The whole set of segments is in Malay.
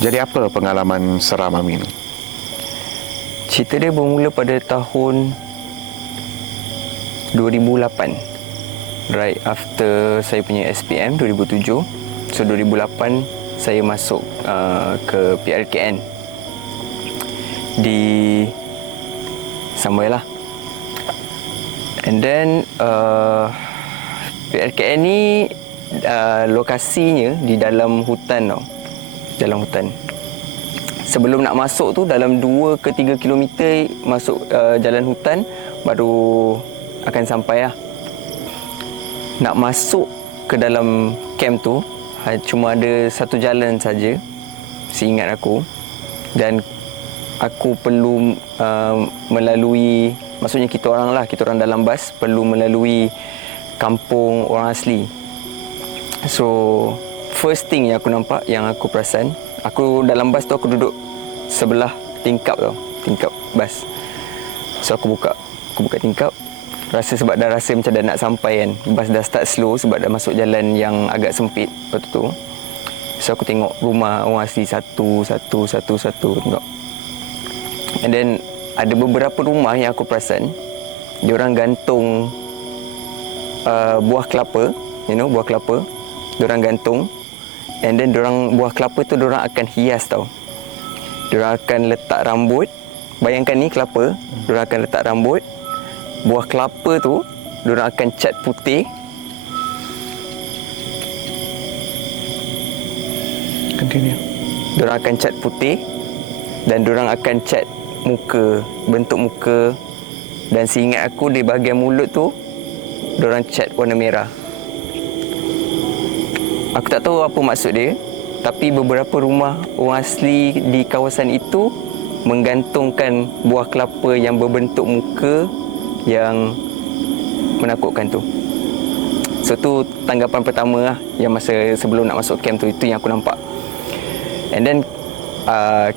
Jadi apa pengalaman seram Amin? Cerita dia bermula pada tahun 2008. Right after saya punya SPM 2007. So 2008 saya masuk ke PLKN di somewhere lah. And then PLKN ni lokasinya di dalam hutan tau. Dalam hutan. Sebelum nak masuk tu dalam 2 ke 3 kilometer masuk jalan hutan baru akan sampai lah. Nak masuk ke dalam camp tu cuma ada satu jalan saja, seingat aku. Dan aku perlu melalui, maksudnya kita orang dalam bas perlu melalui kampung orang asli. So first thing yang aku nampak, yang aku perasan, aku dalam bas tu aku duduk sebelah tingkap bas. So aku buka tingkap, sebab dah rasa macam dah nak sampai kan. Bas dah start slow sebab dah masuk jalan yang agak sempit lepas tu. So aku tengok rumah orang asli satu tengok. And then ada beberapa rumah yang aku perasan diorang gantung buah kelapa, buah kelapa. Diorang gantung. And then buah kelapa tu diorang akan hias tau. Diorang akan letak rambut. Bayangkan ni kelapa, diorang akan letak rambut. Buah kelapa tu diorang akan cat putih. Continue. Diorang akan cat putih. Dan diorang akan cat muka, bentuk muka. Dan seingat aku di bahagian mulut tu diorang cat warna merah. Aku tak tahu apa maksud dia, tapi beberapa rumah orang asli di kawasan itu menggantungkan buah kelapa yang berbentuk muka yang menakutkan tu. So tu tanggapan pertama lah, yang masa sebelum nak masuk camp tu, itu yang aku nampak. And then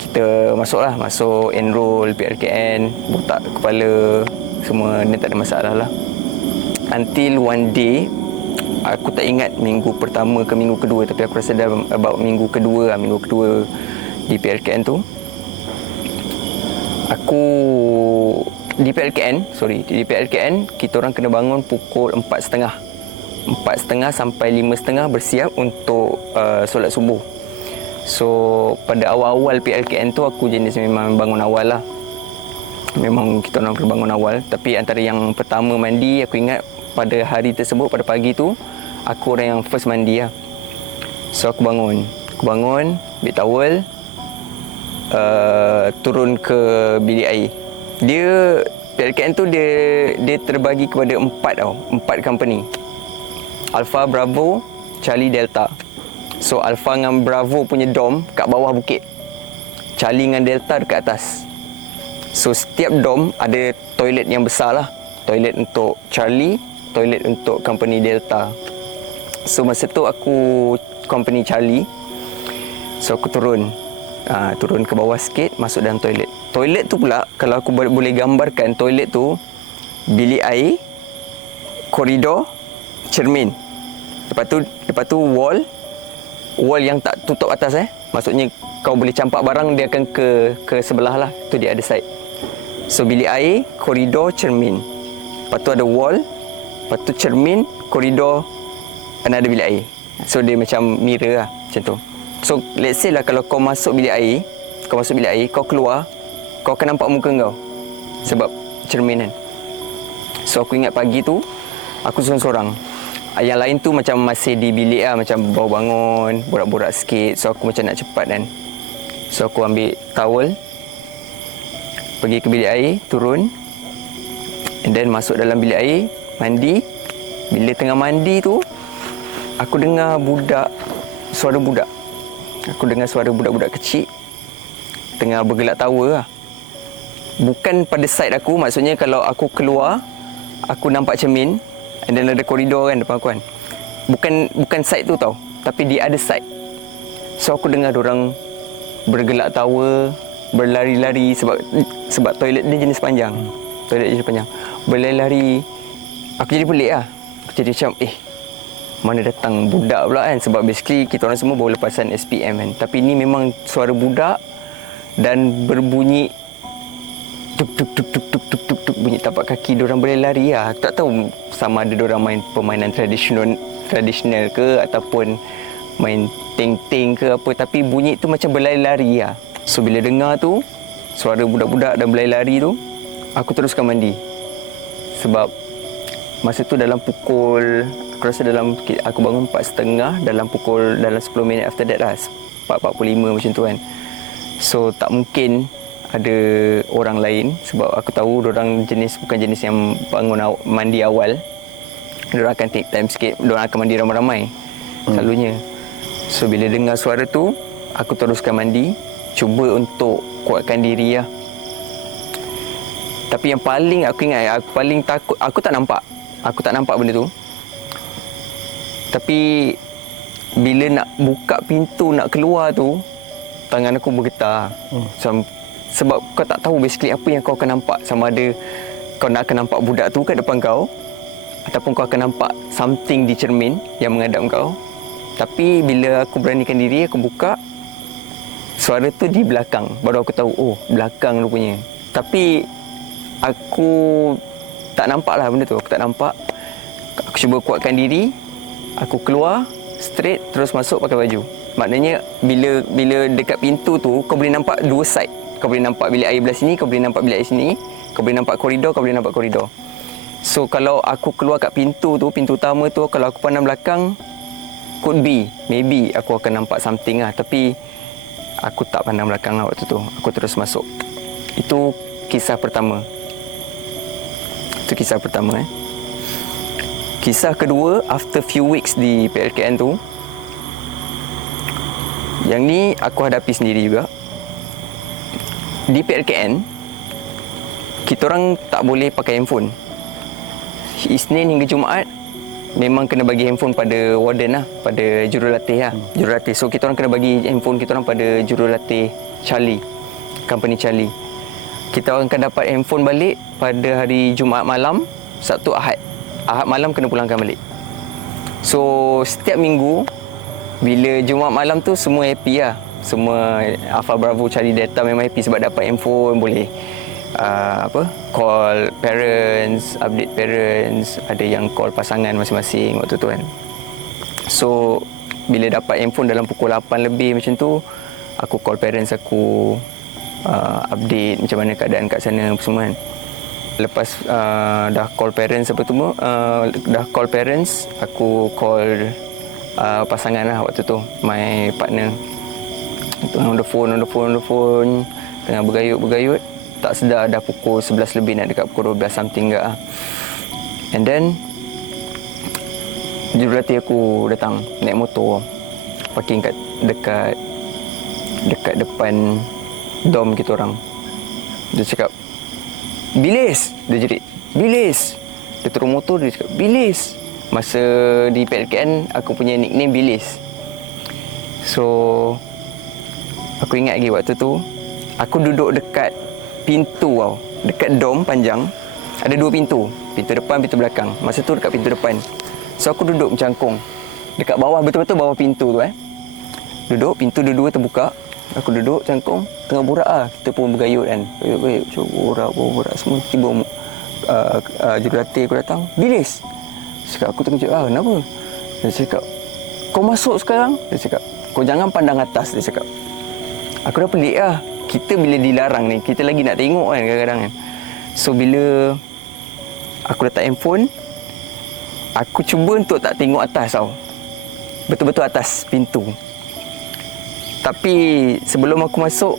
kita masuk enroll PLKN, botak kepala semua, dan tak ada masalah lah. Until one day, aku tak ingat minggu pertama ke minggu kedua, tapi aku rasa dah about minggu kedua di PLKN tu. Di PLKN kita orang kena bangun pukul 4.30 sampai 5.30 bersiap untuk solat subuh. So pada awal-awal PLKN tu aku jenis memang bangun awal lah. Memang kita orang kena bangun awal. Tapi antara yang pertama mandi, aku ingat pada hari tersebut, pada pagi tu aku orang yang first mandi lah. So aku bangun, ambil towel, turun ke bilik air. PLKN tu dia terbagi kepada 4 company. Alpha, Bravo, Charlie, Delta. So Alpha dengan Bravo punya dom kat bawah bukit, Charlie dengan Delta dekat atas. So setiap dom ada toilet yang besar lah. Toilet untuk Charlie, toilet untuk company Delta. So masa tu aku company Charlie. So aku turun ke bawah sikit, masuk dalam toilet. Toilet tu pula, kalau aku boleh gambarkan, toilet tu bilik air, koridor, cermin. Lepas tu wall yang tak tutup atas Maksudnya kau boleh campak barang, dia akan ke sebelah lah. Tu dia ada side. So bilik air, koridor, cermin. Lepas tu ada wall, lepas tu cermin, koridor, ada bilik air. So dia macam mirror lah, macam tu. So let's say lah kalau kau masuk bilik air, kau keluar, kau akan nampak muka kau sebab cermin kan. So aku ingat pagi tu aku sorang-sorang. Yang lain tu macam masih di bilik lah, macam baru bangun, borak-borak sikit. So aku macam nak cepat kan. So aku ambil towel, pergi ke bilik air, turun, and then masuk dalam bilik air, mandi. Bila tengah mandi tu, aku dengar suara budak. Aku dengar suara budak-budak kecil tengah bergelak tawa lah. Bukan pada side aku, maksudnya kalau aku keluar, aku nampak cermin, and then ada koridor kan depan aku kan. Bukan side tu tau, tapi di other side. So aku dengar diorang bergelak tawa, berlari-lari sebab toilet dia jenis panjang. Berlari-lari. Aku jadi pelik lah. Aku jadi macam mana datang budak pula kan. Sebab basically kita orang semua baru lepasan SPM kan. Tapi ni memang suara budak dan berbunyi tuk tuk tuk tuk tuk tuk tuk tuk, bunyi tapak kaki diorang berlari lah. Aku tak tahu sama ada diorang main permainan tradisional ke ataupun main ting-ting ke apa, tapi bunyi tu macam berlari-lari lah. So bila dengar tu suara budak-budak dan berlari-lari tu, aku teruskan mandi. Sebab masa tu dalam pukul, aku rasa aku bangun 4.30, dalam 10 minit after that lah, 4.45 macam tu kan. So tak mungkin ada orang lain sebab aku tahu diorang bukan jenis yang bangun mandi awal. Diorang akan take time sikit, diorang akan mandi ramai-ramai selalunya. So bila dengar suara tu, aku teruskan mandi, cuba untuk kuatkan diri lah. Tapi yang paling aku ingat, aku paling takut, aku tak nampak benda tu. Tapi bila nak buka pintu nak keluar tu, tangan aku bergetar. Sebab kau tak tahu basically apa yang kau akan nampak. Sama ada kau nak akan nampak budak tu kat depan kau, ataupun kau akan nampak something di cermin yang menghadap kau. Tapi bila aku beranikan diri, aku buka, suara tu di belakang. Baru aku tahu, oh belakang rupanya. Tapi aku tak nampak lah benda tu. Aku tak nampak. Aku cuba kuatkan diri, aku keluar straight, terus masuk pakai baju. Maknanya bila dekat pintu tu, kau boleh nampak dua side. Kau boleh nampak bilik air belah sini, kau boleh nampak bilik air sini. Kau boleh nampak koridor, kau boleh nampak koridor. So kalau aku keluar kat pintu tu, pintu utama tu, kalau aku pandang belakang, maybe aku akan nampak something lah. Tapi aku tak pandang belakang lah waktu tu. Aku terus masuk. Itu kisah pertama. Kisah kedua, after few weeks di PLKN tu, yang ni aku hadapi sendiri juga. Di PLKN, kita orang tak boleh pakai handphone. Isnin hingga Jumaat memang kena bagi handphone pada warden lah, pada jurulatih lah. Jurulatih. So kita orang kena bagi handphone kita orang pada jurulatih Charlie, company Charlie. Kita orang akan dapat handphone balik pada hari Jumaat malam, Sabtu Ahad. Ahad malam kena pulangkan balik. So setiap minggu bila Jumaat malam tu semua happy lah. Semua Alpha Bravo Charlie Delta memang happy sebab dapat handphone, boleh call parents, update parents, ada yang call pasangan masing-masing waktu tu kan. So bila dapat handphone dalam pukul 8 lebih macam tu, aku call parents aku, update macam mana keadaan kat sana apa semua kan. Lepas dah call parents aku call pasangan lah waktu tu, my partner. On the phone, tengah bergayut, tak sedar dah pukul 11 lebih, nak dekat pukul 12 something ke lah. And then jurulatih aku datang naik motor, parking dekat depan dom kita orang. Dia cakap, "Bilis!" Dia jerit, "Bilis!" Dia turun motor, dia cakap, "Bilis!" Masa di PLKN, aku punya nickname Bilis. So aku ingat lagi waktu tu, aku duduk dekat pintu tau. Dekat dom panjang, ada dua pintu. Pintu depan, pintu belakang. Masa tu dekat pintu depan. So aku duduk mencangkung dekat bawah, betul-betul bawah pintu tu Duduk, pintu dua-dua terbuka. Aku duduk cangkung, tengah borak lah. Kita pun bergayut kan. Bergayut, borak semua. Tiba jurulatih aku datang, "Bilis!" Cakap, aku tengah cakap, kenapa? Dia cakap, "Kau masuk sekarang?" Dia cakap, "Kau jangan pandang atas." Dia cakap. Aku dah pelik lah. Kita bila dilarang ni, kita lagi nak tengok kan kadang-kadang kan. So bila aku letak handphone, aku cuba untuk tak tengok atas tau. Betul-betul atas pintu. Tapi sebelum aku masuk,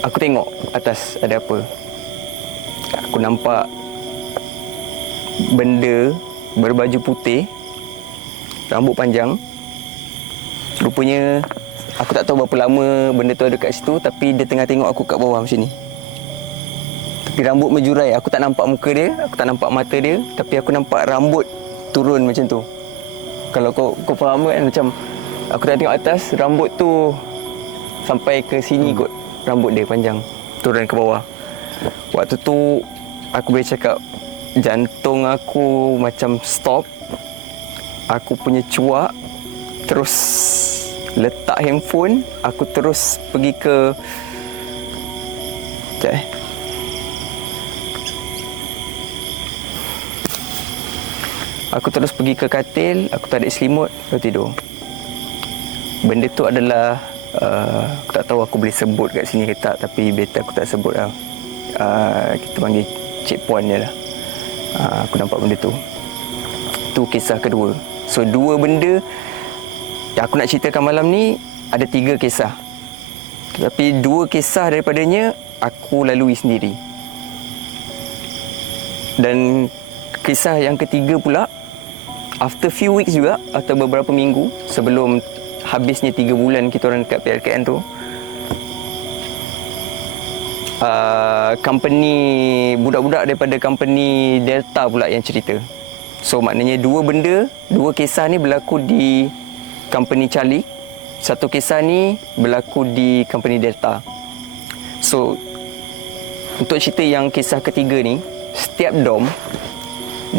aku tengok atas ada apa. Aku nampak benda berbaju putih, rambut panjang. Rupanya aku tak tahu berapa lama benda tu ada kat situ, tapi dia tengah tengok aku kat bawah macam ni. Tapi rambut menjurai. Aku tak nampak muka dia, aku tak nampak mata dia, tapi aku nampak rambut turun macam tu. Kalau kau faham kan, macam aku tak tengok atas, rambut tu sampai ke sini kot. Rambut dia panjang, turun ke bawah. Waktu tu aku boleh cakap jantung aku macam stop. aku punya cuak, terus letak handphone, aku terus pergi ke sekejap Aku terus pergi ke katil, aku tarik selimut, lalu tidur. Benda tu adalah aku tak tahu aku boleh sebut kat sini ke tak, tapi better aku tak sebut lah. Kita panggil Cik Puan je lah. Aku nampak benda tu. Tu kisah kedua. So 2 benda yang aku nak ceritakan malam ni, ada 3 kisah. Tapi 2 kisah daripadanya aku lalui sendiri. Dan kisah yang ketiga pula, after few weeks juga, atau beberapa minggu sebelum habisnya 3 bulan kita orang dekat PLKN tu, company, budak-budak daripada company Delta pula yang cerita. So maknanya 2 benda, 2 kisah ni berlaku di company Charlie, 1 kisah ni berlaku di company Delta. So untuk cerita yang kisah ketiga ni, setiap dom,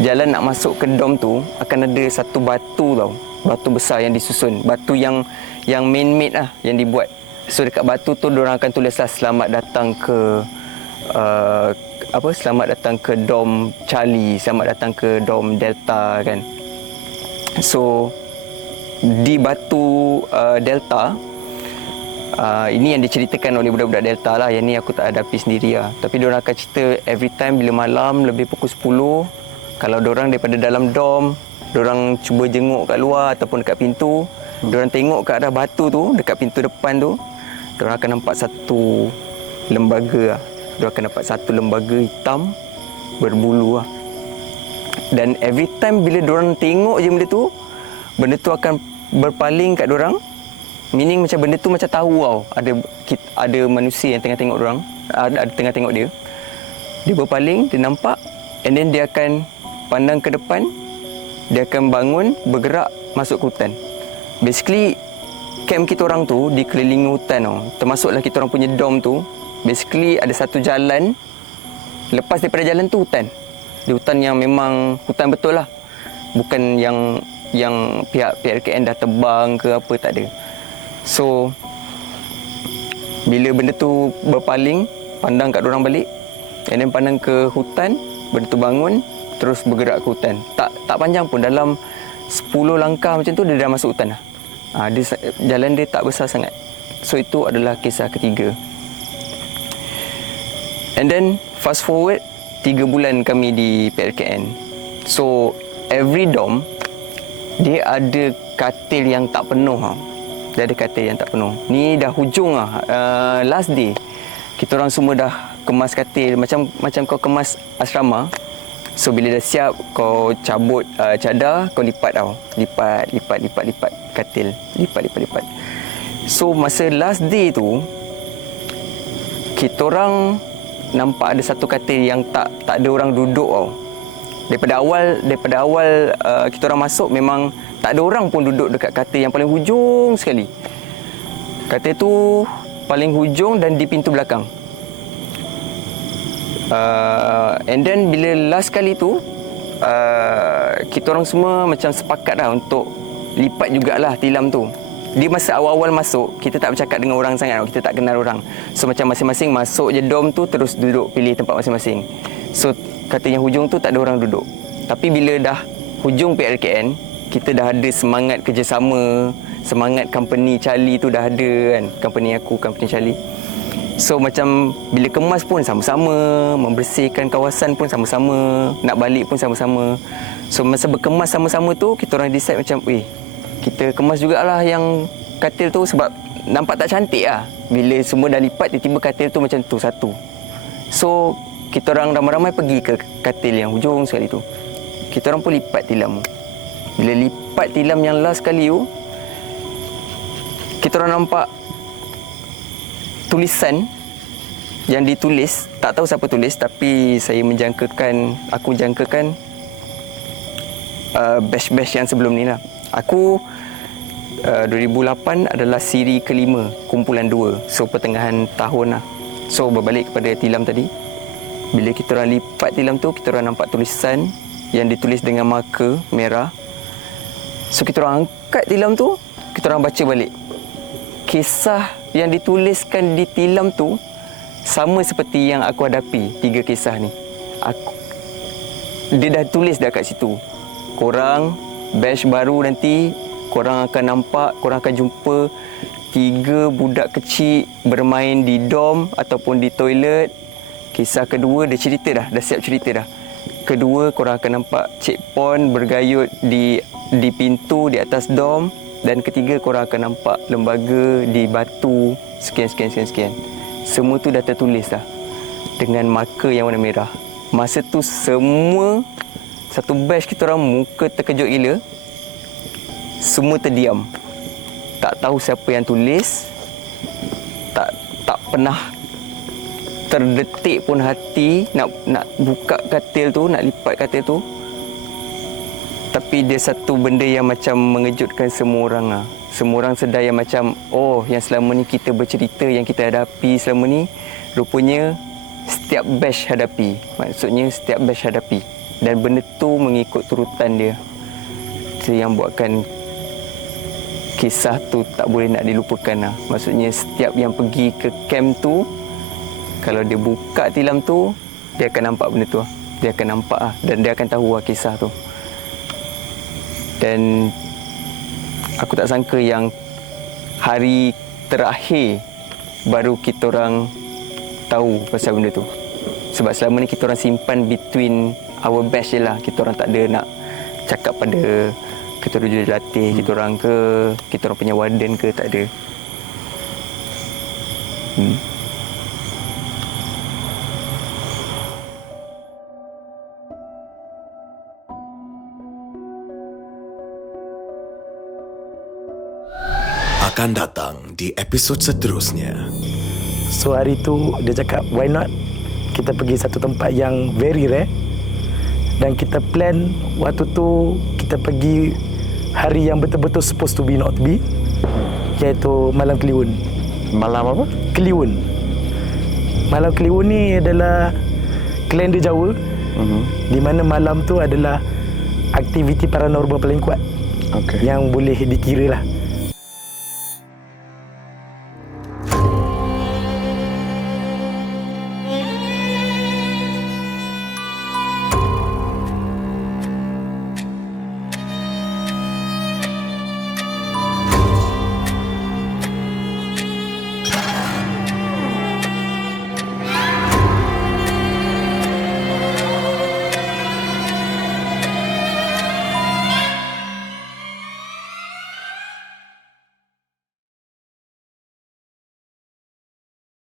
jalan nak masuk ke dom tu akan ada satu batu tau. Batu besar yang disusun. Batu yang man-made lah, yang dibuat. So dekat batu tu diorang akan tulis lah, selamat datang ke selamat datang ke dom Charlie, selamat datang ke dom Delta kan. So di batu Delta, ini yang diceritakan oleh budak-budak Delta lah. Yang ni aku tak hadapi sendiri lah. Tapi diorang akan cerita every time bila malam lebih pukul 10, kalau diorang daripada dalam dom, diorang cuba jenguk kat luar ataupun dekat pintu, diorang tengok ke arah batu tu, dekat pintu depan tu, diorang akan nampak satu lembaga lah. Diorang akan nampak satu lembaga hitam berbulu lah. Dan every time bila diorang tengok je benda tu akan berpaling kat diorang. Meaning macam benda tu macam tahu tau, ada manusia yang tengah tengok diorang, ada tengah tengok dia. Dia berpaling, dia nampak, and then dia akan pandang ke depan, dia akan bangun, bergerak masuk ke hutan. Basically, camp kita orang tu dikelilingi hutan tau. Termasuklah kita orang punya dom tu. Basically, ada satu jalan. Lepas daripada jalan tu, hutan. Di hutan yang memang hutan betul lah. Bukan yang pihak PLKN dah tebang ke apa, tak ada. So, bila benda tu berpaling, pandang kat dorang balik, and then pandang ke hutan, benda tu bangun, terus bergerak ke hutan. Tak panjang pun, dalam 10 langkah macam tu dia dah masuk hutan lah. Jalan dia tak besar sangat. So itu adalah kisah ketiga. And then fast forward 3 bulan kami di PLKN. So every dom dia ada katil yang tak penuh. Dia ada katil yang tak penuh. Ni dah hujung lah. Last day kita orang semua dah kemas katil macam kau kemas asrama. So bila dah siap, kau cabut cadar, kau lipat tau. Lipat katil. Lipat. So masa last day tu, kita orang nampak ada satu katil yang tak ada orang duduk tau. Daripada awal kita orang masuk, memang tak ada orang pun duduk dekat katil yang paling hujung sekali. Katil tu paling hujung dan di pintu belakang. And then bila last kali tu, kita orang semua macam sepakat lah untuk lipat jugalah tilam tu. Di masa awal-awal masuk, kita tak bercakap dengan orang sangat, kita tak kenal orang. So macam masing-masing masuk je dom tu, terus duduk pilih tempat masing-masing. So katil yang hujung tu tak ada orang duduk. Tapi bila dah hujung PLKN, kita dah ada semangat kerjasama, semangat company Charlie tu dah ada kan. Company aku, company Charlie. So macam bila kemas pun sama-sama, membersihkan kawasan pun sama-sama, nak balik pun sama-sama. So masa berkemas sama-sama tu, kita orang decide macam, kita kemas jugalah yang katil tu sebab nampak tak cantik lah. Bila semua dah lipat, tiba-tiba katil tu macam tu satu. So kita orang ramai-ramai pergi ke katil yang hujung sekali tu. Kita orang pun lipat tilam tu. Bila lipat tilam yang last kali tu, kita orang nampak tulisan yang ditulis. Tak tahu siapa tulis, tapi aku jangkakan batch-batch yang sebelum ni lah. Aku 2008 adalah siri kelima, kumpulan 2. So pertengahan tahun lah. So berbalik kepada tilam tadi, bila kita orang lipat tilam tu, kita orang nampak tulisan yang ditulis dengan marker merah. So kita orang angkat tilam tu, kita orang baca balik. Kisah yang dituliskan di tilam tu sama seperti yang aku hadapi 3 kisah ni. Dia dah tulis dah kat situ. Korang batch baru nanti korang akan nampak, korang akan jumpa 3 budak kecil bermain di dom ataupun di toilet. Kisah kedua dia cerita dah siap cerita dah. Kedua, korang akan nampak Cik Pon bergayut di pintu di atas dom. Dan ketiga, korang akan nampak lembaga di batu sekian. Semua tu dah tertulis dah dengan marker yang warna merah. Masa tu semua satu batch kita orang muka terkejut gila. Semua terdiam. Tak tahu siapa yang tulis. Tak pernah terdetik pun hati nak buka katil tu, nak lipat katil tu. Tapi dia satu benda yang macam mengejutkan semua orang lah. Semua orang sedar yang macam, oh, yang selama ni kita bercerita, yang kita hadapi selama ni, rupanya setiap batch hadapi. Maksudnya setiap batch hadapi. Dan benda tu mengikut turutan dia. Itu yang buatkan kisah tu tak boleh nak dilupakan lah. Maksudnya setiap yang pergi ke camp tu, kalau dia buka tilam tu, dia akan nampak benda tu lah. Dia akan nampak lah. Dan dia akan tahu lah kisah tu. Dan aku tak sangka yang hari terakhir baru kita orang tahu pasal benda tu. Sebab selama ni kita orang simpan between our batch je lah. Kita orang tak ada nak cakap pada ketua jurulatih kita orang ke, kita orang punya warden ke, tak ada. Akan datang di episod seterusnya. So hari tu dia cakap, why not kita pergi satu tempat yang very rare. Dan kita plan waktu tu kita pergi hari yang betul-betul supposed to be not to be, iaitu Malam Kliwon. Malam apa? Kliwon. Malam Kliwon ni adalah kalender Jawa, di mana malam tu adalah aktiviti paranormal paling kuat, yang boleh dikira lah.